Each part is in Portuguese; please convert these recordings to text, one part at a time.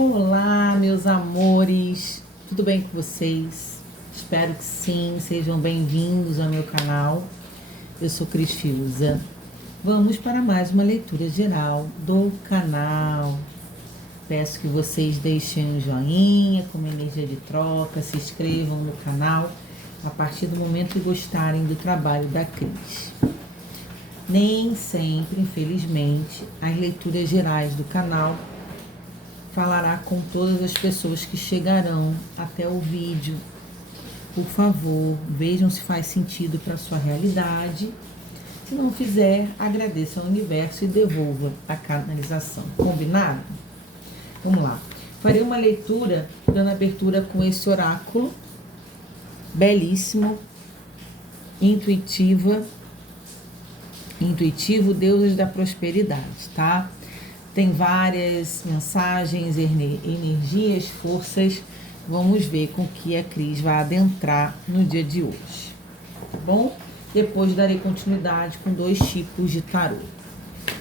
Olá, meus amores, tudo bem com vocês? Espero que sim, sejam bem-vindos ao meu canal. Eu sou Cris Fiuza. Vamos para mais uma leitura geral do canal. Peço que vocês deixem um joinha como energia de troca, se inscrevam no canal a partir do momento que gostarem do trabalho da Cris. Nem sempre, infelizmente, as leituras gerais do canal falará com todas as pessoas que chegarão até o vídeo. Por favor, vejam se faz sentido para a sua realidade. Se não fizer, agradeça ao universo e devolva a canalização. Combinado? Vamos lá. Farei uma leitura dando abertura com esse oráculo belíssimo, intuitivo, Deuses da Prosperidade, tá? Tem várias mensagens, energias, forças. Vamos ver com que a Cris vai adentrar no dia de hoje, tá bom? Depois darei continuidade com 2 tipos de tarô.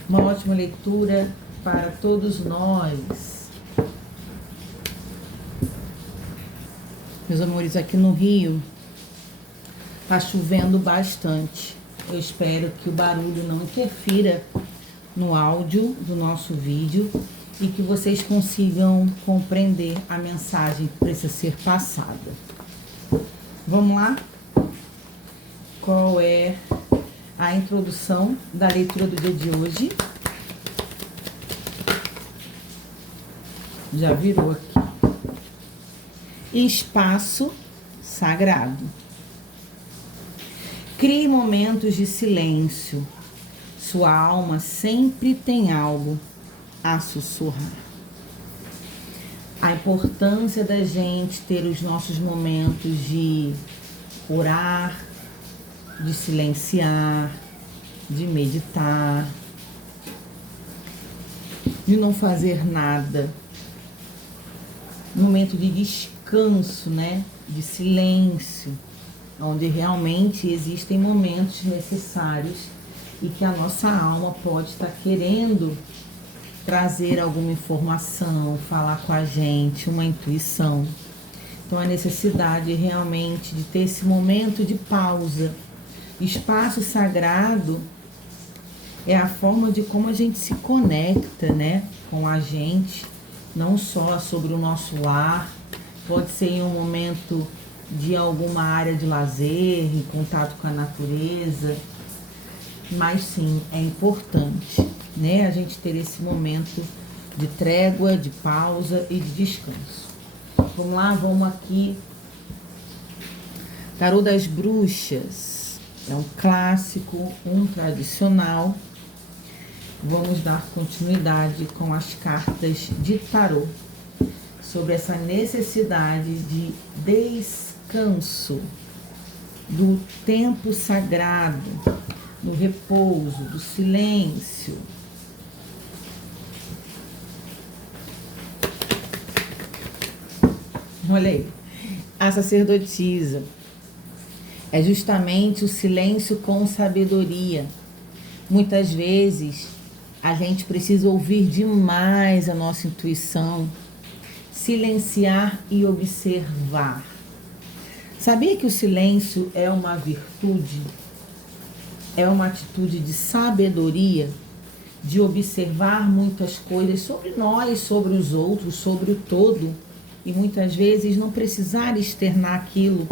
Uma ótima leitura para todos nós. Meus amores, aqui no Rio tá chovendo bastante. Eu espero que o barulho não interfira no áudio do nosso vídeo e que vocês consigam compreender a mensagem que precisa ser passada. Vamos lá? Qual é a introdução da leitura do dia de hoje? Já virou aqui. Espaço sagrado. Crie momentos de silêncio. Sua alma sempre tem algo a sussurrar. A importância da gente ter os nossos momentos de orar, de silenciar, de meditar, de não fazer nada. Momento de descanso, né? De silêncio, onde realmente existem momentos necessários e que a nossa alma pode estar querendo trazer alguma informação, falar com a gente, uma intuição. Então, a necessidade realmente de ter esse momento de pausa. Espaço sagrado é a forma de como a gente se conecta, né, com a gente, não só sobre o nosso lar, pode ser em um momento de alguma área de lazer, em contato com a natureza, mas sim, é importante, né, a gente ter esse momento de trégua, de pausa e de descanso. Vamos lá, vamos aqui. Tarô das Bruxas. É um clássico, um tradicional. Vamos dar continuidade com as cartas de tarô sobre essa necessidade de descanso, do tempo sagrado, do repouso, do silêncio. Olha aí, a sacerdotisa é justamente o silêncio com sabedoria. Muitas vezes a gente precisa ouvir demais a nossa intuição, silenciar e observar. Sabia que o silêncio é uma virtude? É uma atitude de sabedoria, de observar muitas coisas sobre nós, sobre os outros, sobre o todo, e muitas vezes não precisar externar aquilo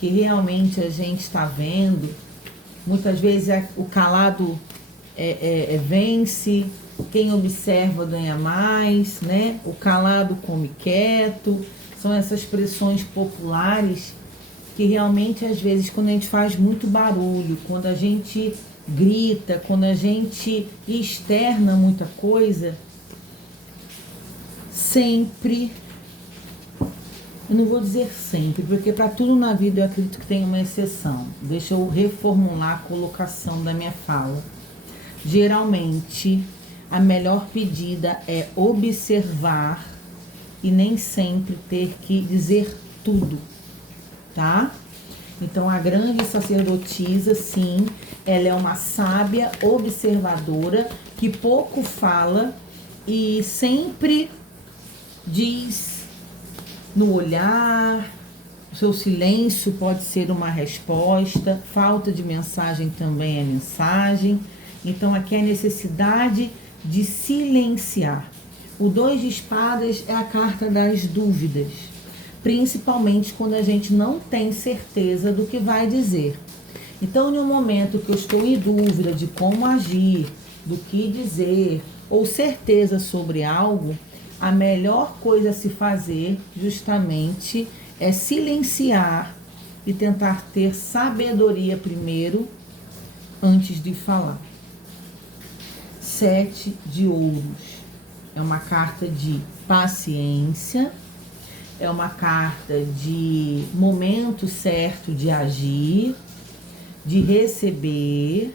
que realmente a gente está vendo. Muitas vezes o calado vence, quem observa ganha mais, né? O calado come quieto. São essas expressões populares que realmente, às vezes, quando a gente faz muito barulho, quando a gente grita, quando a gente externa muita coisa, sempre, eu não vou dizer sempre, porque para tudo na vida eu acredito que tem uma exceção. Deixa eu reformular a colocação da minha fala. Geralmente, a melhor pedida é observar e nem sempre ter que dizer tudo, tá? Então, a grande sacerdotisa, sim, ela é uma sábia observadora que pouco fala e sempre diz no olhar, o seu silêncio pode ser uma resposta, falta de mensagem também é mensagem. Então aqui é a necessidade de silenciar. O 2 de espadas é a carta das dúvidas, principalmente quando a gente não tem certeza do que vai dizer. Então, no momento que eu estou em dúvida de como agir, do que dizer, ou certeza sobre algo, a melhor coisa a se fazer justamente é silenciar e tentar ter sabedoria primeiro antes de falar. 7 de ouros é uma carta de paciência, é uma carta de momento certo de agir, de receber,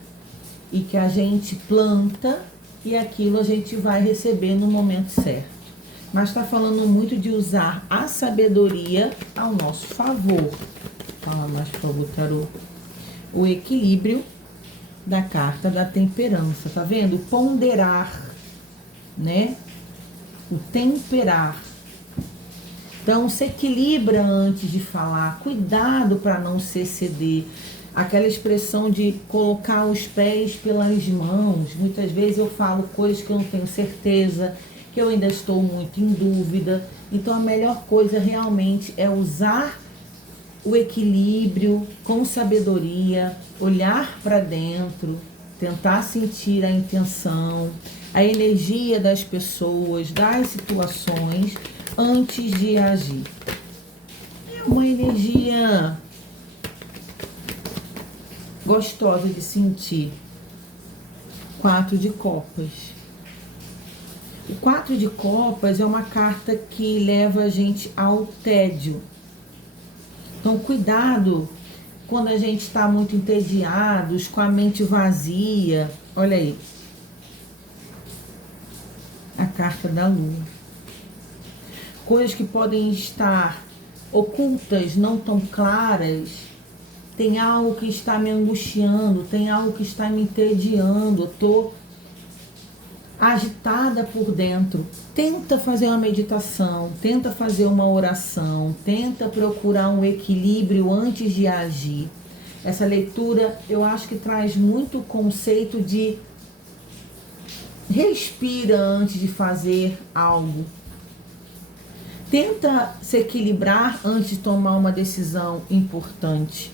e que a gente planta e aquilo a gente vai receber no momento certo. Mas está falando muito de usar a sabedoria ao nosso favor. Fala mais, por favor, tarô. O equilíbrio da carta da temperança, tá vendo? Ponderar, né? O temperar. Então, se equilibra antes de falar. Cuidado para não se exceder. Aquela expressão de colocar os pés pelas mãos. Muitas vezes eu falo coisas que eu não tenho certeza, que eu ainda estou muito em dúvida. Então, a melhor coisa realmente é usar o equilíbrio com sabedoria, olhar para dentro, tentar sentir a intenção, a energia das pessoas, das situações, antes de agir. É uma energia gostosa de sentir. 4 de copas. O 4 de copas é uma carta que leva a gente ao tédio. Então, cuidado quando a gente está muito entediados, com a mente vazia. Olha aí. A carta da lua. Coisas que podem estar ocultas, não tão claras. Tem algo que está me angustiando, tem algo que está me entediando. Eu estou agitada por dentro. Tenta fazer uma meditação, tenta fazer uma oração, tenta procurar um equilíbrio antes de agir. Essa leitura, eu acho que traz muito o conceito de respira antes de fazer algo. Tenta se equilibrar antes de tomar uma decisão importante.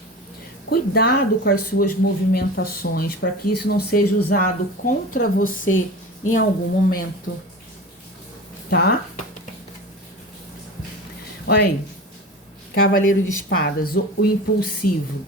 Cuidado com as suas movimentações para que isso não seja usado contra você em algum momento, tá? Olha aí, Cavaleiro de Espadas, o impulsivo,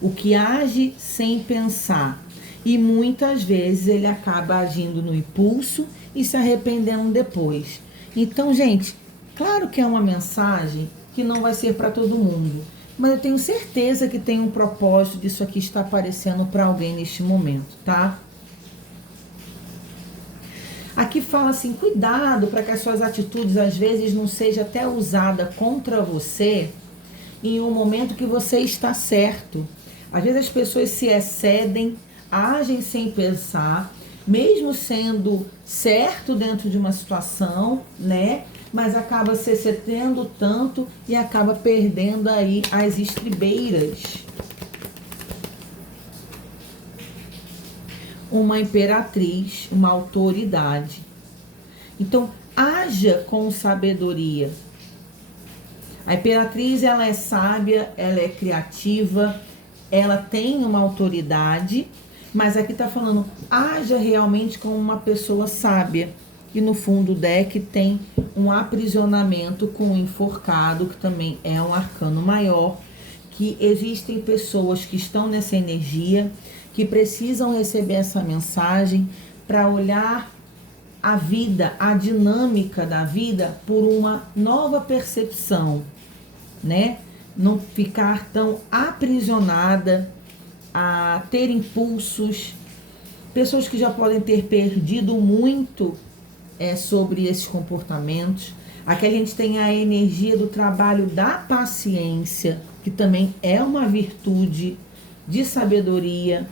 o que age sem pensar. E muitas vezes ele acaba agindo no impulso e se arrependendo depois. Então, gente, claro que é uma mensagem que não vai ser para todo mundo, mas eu tenho certeza que tem um propósito disso aqui estar aparecendo para alguém neste momento, tá? Aqui fala assim, cuidado para que as suas atitudes às vezes não seja até usada contra você em um momento que você está certo. Às vezes as pessoas se excedem, agem sem pensar, mesmo sendo certo dentro de uma situação, né? Mas acaba se excedendo tanto e acaba perdendo aí as estribeiras. Uma imperatriz, uma autoridade. Então, haja com sabedoria. A imperatriz, ela é sábia, ela é criativa, ela tem uma autoridade, mas aqui está falando, haja realmente como uma pessoa sábia. E no fundo do deck tem um aprisionamento com um enforcado, que também é um arcano maior, que existem pessoas que estão nessa energia, que precisam receber essa mensagem para olhar a vida, a dinâmica da vida por uma nova percepção, né? Não ficar tão aprisionada a ter impulsos. Pessoas que já podem ter perdido muito sobre esses comportamentos. Aqui a gente tem a energia do trabalho da paciência, que também é uma virtude de sabedoria,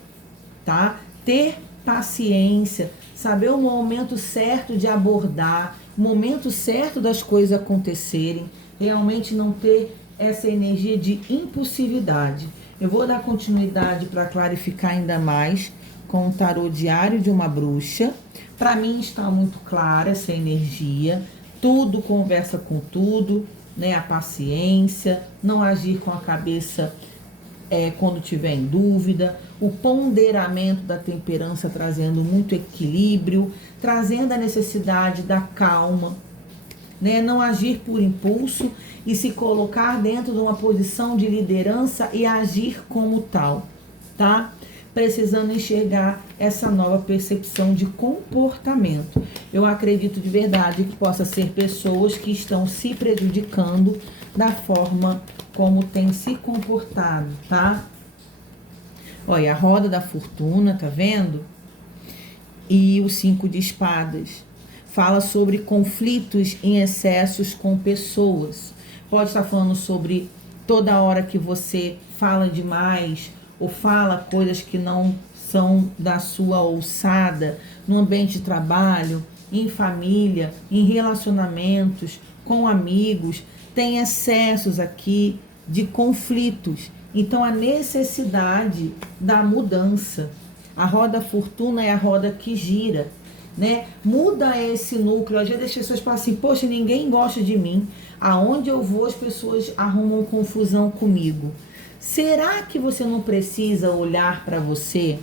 tá? Ter paciência, saber o momento certo de abordar, o momento certo das coisas acontecerem, realmente não ter essa energia de impulsividade. Eu vou dar continuidade para clarificar ainda mais com o tarô diário de uma bruxa. Para mim está muito clara essa energia, tudo conversa com tudo, né? A paciência, não agir com a cabeça quando tiver em dúvida, o ponderamento da temperança trazendo muito equilíbrio, trazendo a necessidade da calma, né? Não agir por impulso e se colocar dentro de uma posição de liderança e agir como tal, tá? Precisando enxergar essa nova percepção de comportamento. Eu acredito de verdade que possa ser pessoas que estão se prejudicando da forma como tem se comportado, tá? Olha, a roda da fortuna, tá vendo? E o 5 de espadas. Fala sobre conflitos em excessos com pessoas. Pode estar falando sobre toda hora que você fala demais ou fala coisas que não são da sua alçada, no ambiente de trabalho, em família, em relacionamentos, com amigos. Tem excessos aqui de conflitos. Então, a necessidade da mudança. A roda fortuna é a roda que gira, né? Muda esse núcleo. Às vezes as pessoas falam assim, poxa, ninguém gosta de mim. Aonde eu vou, as pessoas arrumam confusão comigo. Será que você não precisa olhar para você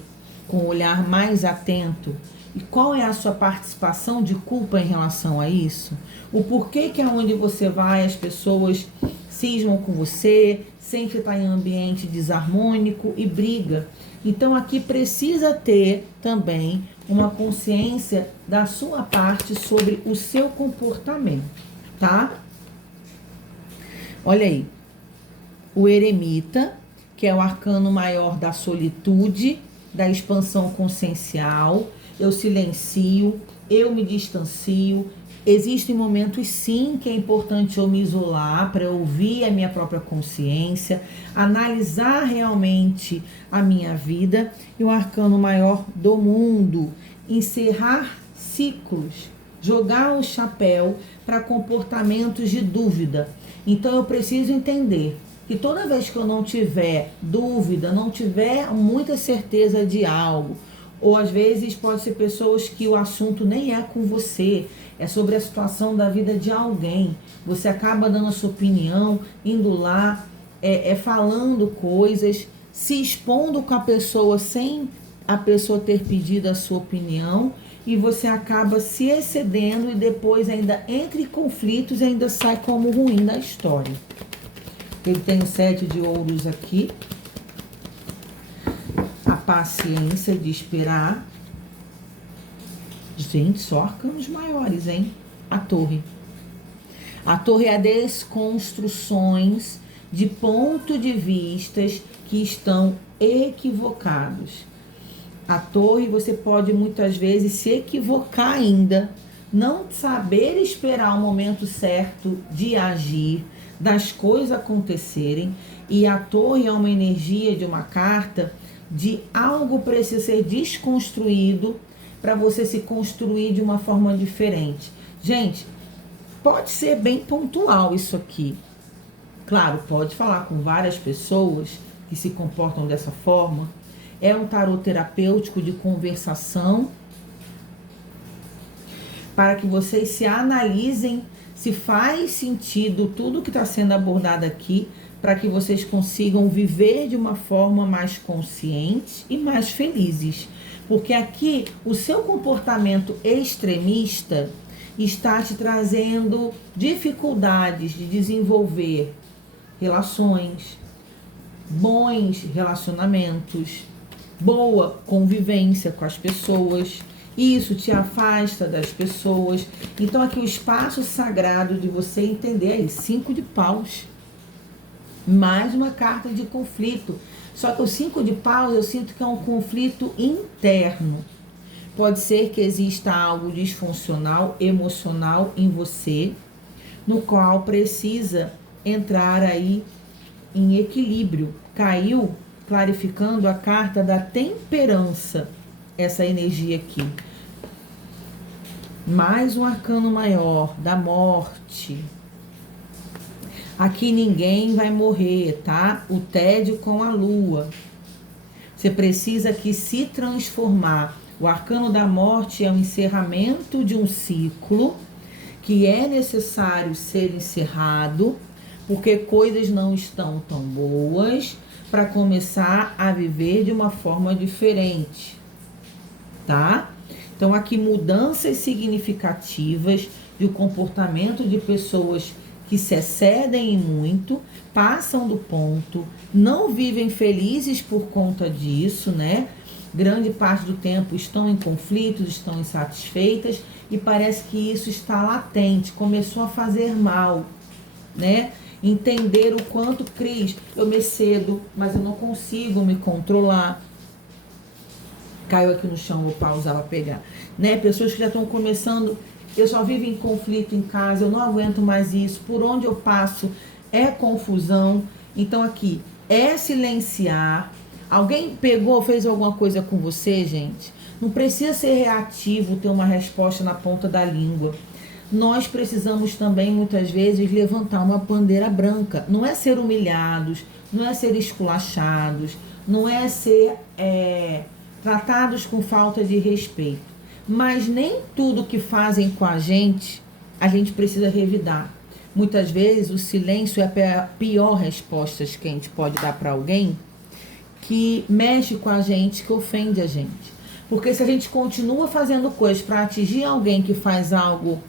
com um olhar mais atento? E qual é a sua participação de culpa em relação a isso? O porquê que aonde você vai as pessoas cismam com você, sempre está em ambiente desarmônico e briga. Então aqui precisa ter também uma consciência da sua parte sobre o seu comportamento, tá? Olha aí, o eremita, que é o arcano maior da solitude, da expansão consciencial. Eu silencio, eu me distancio. Existem momentos sim que é importante eu me isolar para ouvir a minha própria consciência, analisar realmente a minha vida. E o arcano maior do mundo, encerrar ciclos, jogar o chapéu para comportamentos de dúvida. Então eu preciso entender que toda vez que eu não tiver dúvida, não tiver muita certeza de algo, ou às vezes pode ser pessoas que o assunto nem é com você, é sobre a situação da vida de alguém. Você acaba dando a sua opinião, indo lá, falando coisas, se expondo com a pessoa sem a pessoa ter pedido a sua opinião, e você acaba se excedendo e depois ainda entre conflitos e ainda sai como ruim da história. Ele tem o 7 de ouros aqui. A paciência de esperar. Gente, só arcanos maiores, hein? A torre. A torre é a desconstruções de ponto de vistas que estão equivocados. A torre, você pode muitas vezes se equivocar ainda, não saber esperar o momento certo de agir, das coisas acontecerem. E a torre é uma energia de uma carta de algo precisa ser desconstruído para você se construir de uma forma diferente. Gente, pode ser bem pontual isso aqui. Claro, pode falar com várias pessoas que se comportam dessa forma. É um tarô terapêutico de conversação para que vocês se analisem se faz sentido tudo que está sendo abordado aqui, para que vocês consigam viver de uma forma mais consciente e mais felizes. Porque aqui o seu comportamento extremista está te trazendo dificuldades de desenvolver relações, bons relacionamentos, boa convivência com as pessoas. Isso te afasta das pessoas. Então aqui o espaço sagrado de você entender aí, 5 de paus. Mais uma carta de conflito. Só que o 5 de paus eu sinto que é um conflito interno. Pode ser que exista algo disfuncional, emocional em você, no qual precisa entrar aí em equilíbrio. Caiu clarificando a carta da temperança, essa energia aqui. Mais um arcano maior, da morte. Aqui ninguém vai morrer, tá? O tédio com a lua. Você precisa aqui se transformar. O arcano da morte é o encerramento de um ciclo que é necessário ser encerrado, porque coisas não estão tão boas para começar a viver de uma forma diferente, tá? Então aqui mudanças significativas de comportamento de pessoas que se excedem em muito, passam do ponto, não vivem felizes por conta disso, né? Grande parte do tempo estão em conflitos, estão insatisfeitas e parece que isso está latente, começou a fazer mal, né? Entender o quanto, Cris, eu me cedo, mas eu não consigo me controlar. Caiu aqui no chão, vou pausar para pegar. Né? Pessoas que já estão começando, eu só vivo em conflito em casa, eu não aguento mais isso, por onde eu passo é confusão. Então aqui, é silenciar. Alguém pegou, fez alguma coisa com você, gente? Não precisa ser reativo, ter uma resposta na ponta da língua. Nós precisamos também, muitas vezes, levantar uma bandeira branca. Não é ser humilhados, não é ser esculachados, não é ser tratados com falta de respeito. Mas nem tudo que fazem com a gente precisa revidar. Muitas vezes o silêncio é a pior resposta que a gente pode dar para alguém que mexe com a gente, que ofende a gente. Porque se a gente continua fazendo coisas para atingir alguém que faz algo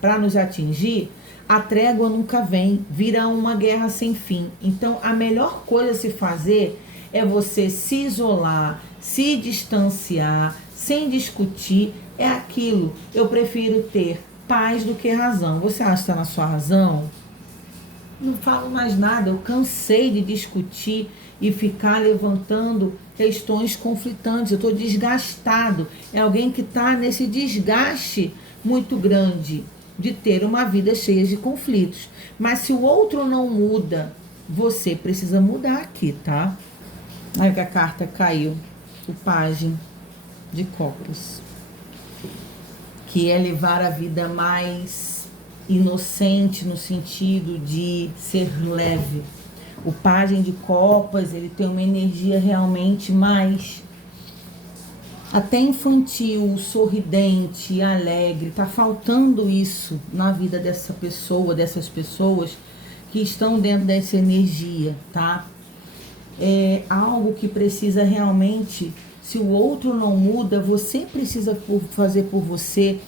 para nos atingir, a trégua nunca vem, vira uma guerra sem fim. Então a melhor coisa a se fazer é você se isolar, se distanciar, sem discutir. É aquilo, eu prefiro ter paz do que razão. Você acha que está na sua razão? Não falo mais nada, eu cansei de discutir e ficar levantando questões conflitantes. Eu estou desgastado. É alguém que está nesse desgaste muito grande de ter uma vida cheia de conflitos. Mas se o outro não muda, você precisa mudar aqui, tá? Aí que a carta caiu, o pajem de copas, que é levar a vida mais inocente no sentido de ser leve. O pajem de copas, ele tem uma energia realmente mais até infantil, sorridente, alegre. Tá faltando isso na vida dessa pessoa, dessas pessoas que estão dentro dessa energia, tá? É algo que precisa realmente, se o outro não muda, você precisa fazer por você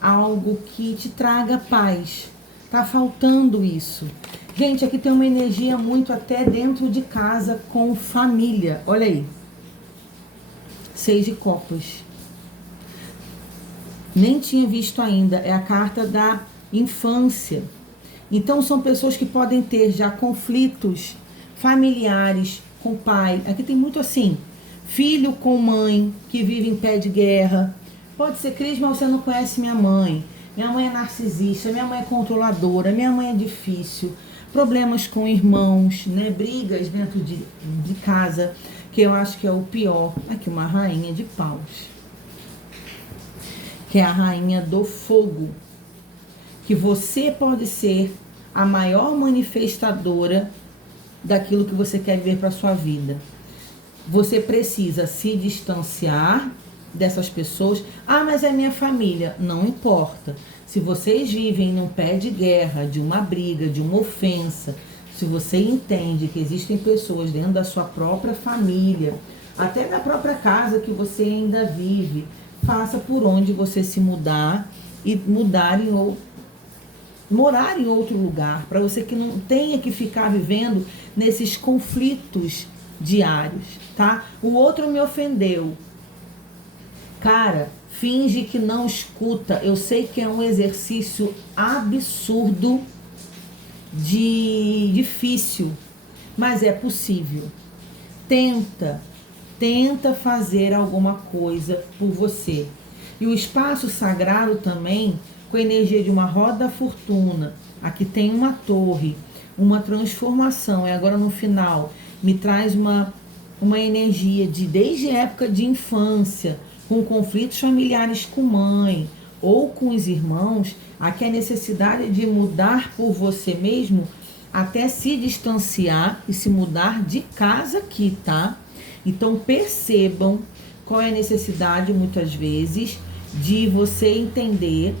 algo que te traga paz. Tá faltando isso. Gente, aqui tem uma energia muito até dentro de casa com família. Olha aí. 6 de copas. Nem tinha visto ainda. É a carta da infância. Então são pessoas que podem ter já conflitos familiares com o pai. Aqui tem muito assim, filho com mãe que vive em pé de guerra. Pode ser, Cris, mas você não conhece minha mãe. Minha mãe é narcisista, minha mãe é controladora, minha mãe é difícil. Problemas com irmãos, né? Brigas dentro de casa, que eu acho que é o pior. Aqui uma rainha de paus, que é a rainha do fogo. Que você pode ser a maior manifestadora daquilo que você quer ver para sua vida. Você precisa se distanciar dessas pessoas. Ah, mas é minha família. Não importa. Se vocês vivem num pé de guerra, de uma briga, de uma ofensa, se você entende que existem pessoas dentro da sua própria família, até na própria casa que você ainda vive, faça por onde você se mudar e morar em outro lugar, para você que não tenha que ficar vivendo nesses conflitos diários, tá? O outro me ofendeu. Cara, finge que não escuta. Eu sei que é um exercício absurdo, difícil, mas é possível. Tenta fazer alguma coisa por você. E o espaço sagrado também, com a energia de uma roda da fortuna. Aqui tem uma torre, uma transformação. E agora no final me traz uma energia de desde a época de infância, com conflitos familiares com mãe, ou com os irmãos, aqui a necessidade de mudar por você mesmo, até se distanciar e se mudar de casa aqui, tá? Então percebam qual é a necessidade, muitas vezes, de você entender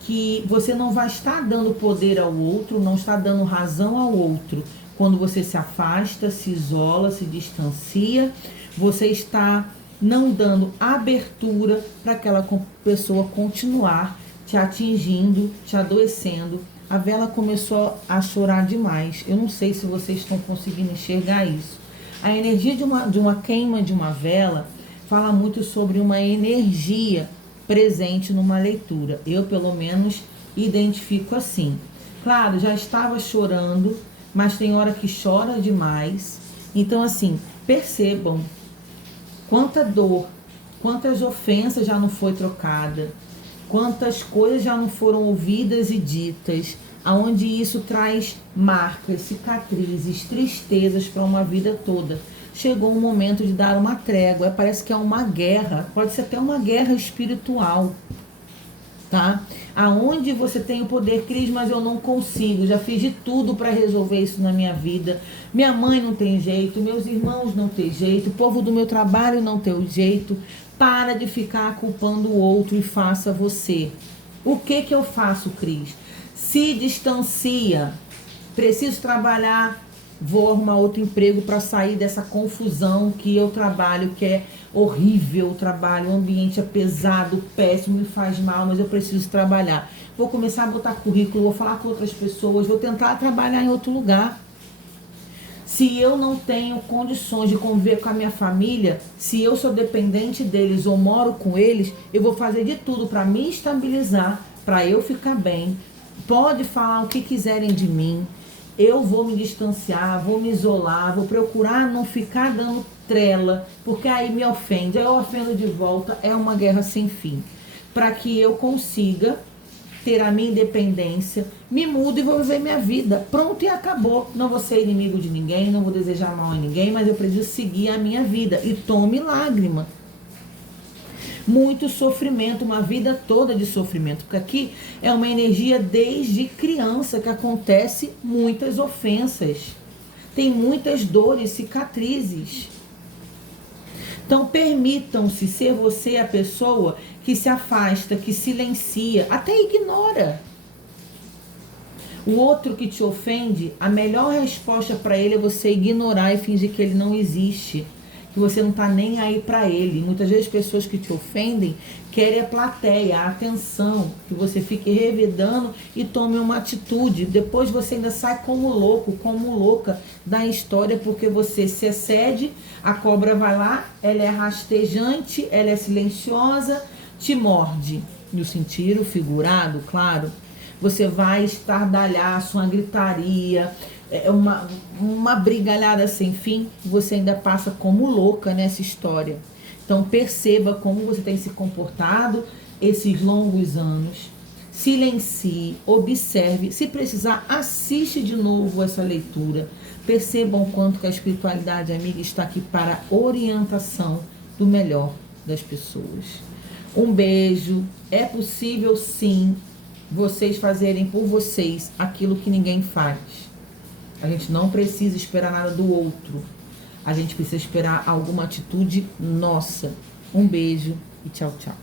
que você não vai estar dando poder ao outro, não está dando razão ao outro. Quando você se afasta, se isola, se distancia, você está não dando abertura para aquela pessoa continuar te atingindo, te adoecendo. A vela começou a chorar demais. Eu não sei se vocês estão conseguindo enxergar isso. A energia de uma queima de uma vela fala muito sobre uma energia presente numa leitura. Eu, pelo menos, identifico assim. Claro, já estava chorando, mas tem hora que chora demais. Então, assim, percebam quanta dor, quantas ofensas já não foi trocada, quantas coisas já não foram ouvidas e ditas, aonde isso traz marcas, cicatrizes, tristezas para uma vida toda. Chegou um momento de dar uma trégua, parece que é uma guerra, pode ser até uma guerra espiritual, tá? Aonde você tem o poder, Cris, mas eu não consigo, já fiz de tudo para resolver isso na minha vida. Minha mãe não tem jeito, meus irmãos não tem jeito, o povo do meu trabalho não tem jeito. Para de ficar culpando o outro e faça você. O que eu faço, Cris? Se distancia. Preciso trabalhar, vou arrumar outro emprego para sair dessa confusão que eu trabalho, que é horrível o trabalho, o ambiente é pesado, péssimo, me faz mal, mas eu preciso trabalhar. Vou começar a botar currículo, vou falar com outras pessoas, vou tentar trabalhar em outro lugar. Se eu não tenho condições de conviver com a minha família, se eu sou dependente deles ou moro com eles, eu vou fazer de tudo para me estabilizar, para eu ficar bem. Pode falar o que quiserem de mim. Eu vou me distanciar, vou me isolar, vou procurar não ficar dando trela, porque aí me ofende, aí eu ofendo de volta, é uma guerra sem fim. Para que eu consiga ter a minha independência, me mudo e vou viver minha vida. Pronto e acabou. Não vou ser inimigo de ninguém, não vou desejar mal a ninguém, mas eu preciso seguir a minha vida. E tome lágrima. Muito sofrimento, uma vida toda de sofrimento, porque aqui é uma energia desde criança que acontece muitas ofensas, tem muitas dores, cicatrizes. Então permitam-se ser você a pessoa que se afasta, que silencia, até ignora. O outro que te ofende, a melhor resposta para ele é você ignorar e fingir que ele não existe, que você não está nem aí para ele. Muitas vezes pessoas que te ofendem querem a plateia, a atenção, que você fique revidando e tome uma atitude. Depois você ainda sai como louco, como louca da história, porque você se excede, a cobra vai lá, ela é rastejante, ela é silenciosa, te morde. No sentido figurado, claro. Você vai estardalhaço, uma gritaria, uma brigalhada sem fim, você ainda passa como louca nessa história. Então perceba como você tem se comportado esses longos anos. Silencie, observe, se precisar, assiste de novo essa leitura. Percebam o quanto que a espiritualidade amiga está aqui para orientação do melhor das pessoas. Um beijo. É possível sim vocês fazerem por vocês aquilo que ninguém faz. A gente não precisa esperar nada do outro. A gente precisa esperar alguma atitude nossa. Um beijo e tchau, tchau.